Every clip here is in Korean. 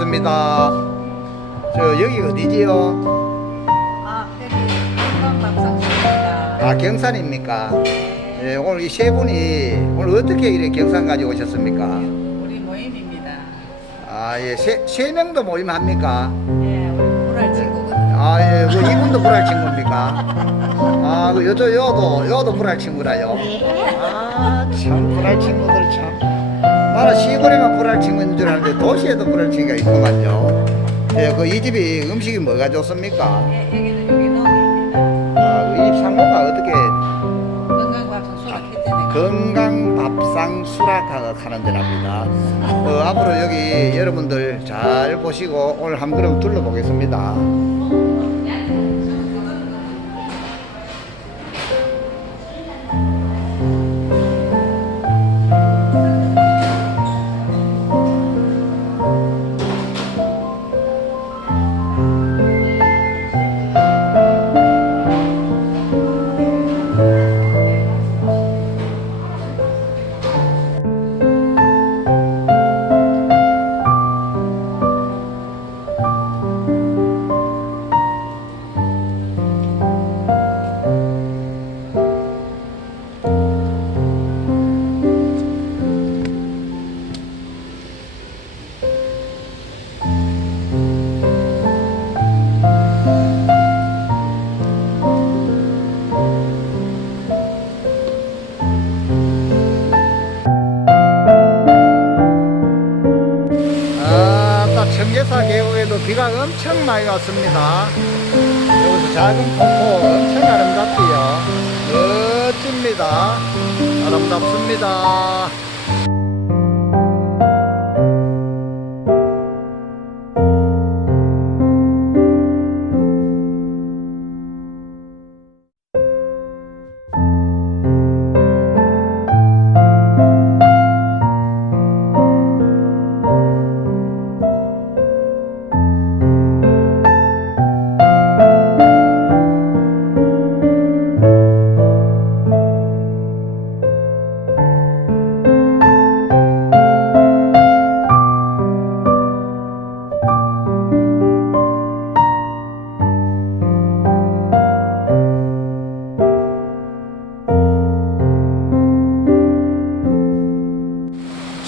안녕하십니까. 저 여기 어디지요? 아, 여기 건강밥상입니다. 아 경산입니까? 예, 오늘 이 세 분이 오늘 어떻게 이렇게 경산 가지고 오셨습니까? 우리 모임입니다. 아 예, 세, 세 명도 모임 합니까? 예, 우리 불알 친구거든요. 아 예, 그 이분도 불알 친구입니까? 아, 그 여저 여도 여도 불알 친구라요. 아, 참 불알 친구들 참. 나는 시골에만 불알 친구 있는 줄 알았는데 도시에도 불알 친구가 있구만요. 예, 그 이 집이 음식이 뭐가 좋습니까? 예, 여기는 유기농입니다. 아, 그이 상호가 어떻게 건강밥상. 건강 밥상 수락하는 데랍니다. 어, 앞으로 여기 여러분들 잘 보시고 오늘 한 그럼 둘러보겠습니다. 청계사 계곡에도 비가 엄청 많이 왔습니다. 여기서 작은 폭포 엄청 아름답지요. 멋집니다. 아름답습니다.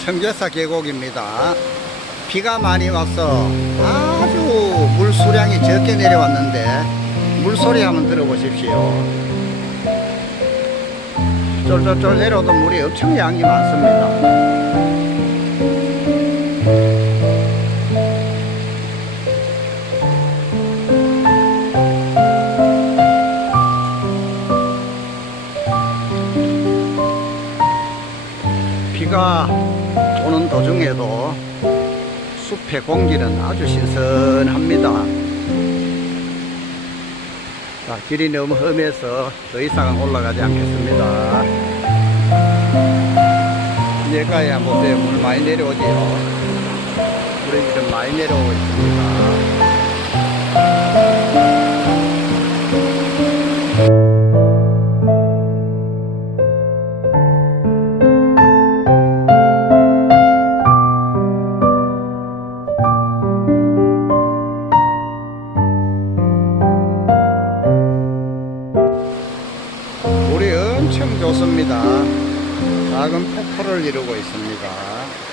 청계사 계곡입니다. 비가 많이 와서 아주 물 수량이 적게 내려왔는데 물소리 한번 들어보십시오. 쫄쫄쫄 내려오던 물이 엄청 양이 많습니다. 비가 오는 도중에도 숲의 공기는 아주 신선합니다. 자, 길이 너무 험해서 더 이상은 올라가지 않겠습니다. 얘가야 못해요. 물 많이 내려오지요. 물이 좀 많이 내려오고 있습니다. 좋습니다. 작은 폭포를 이루고 있습니다.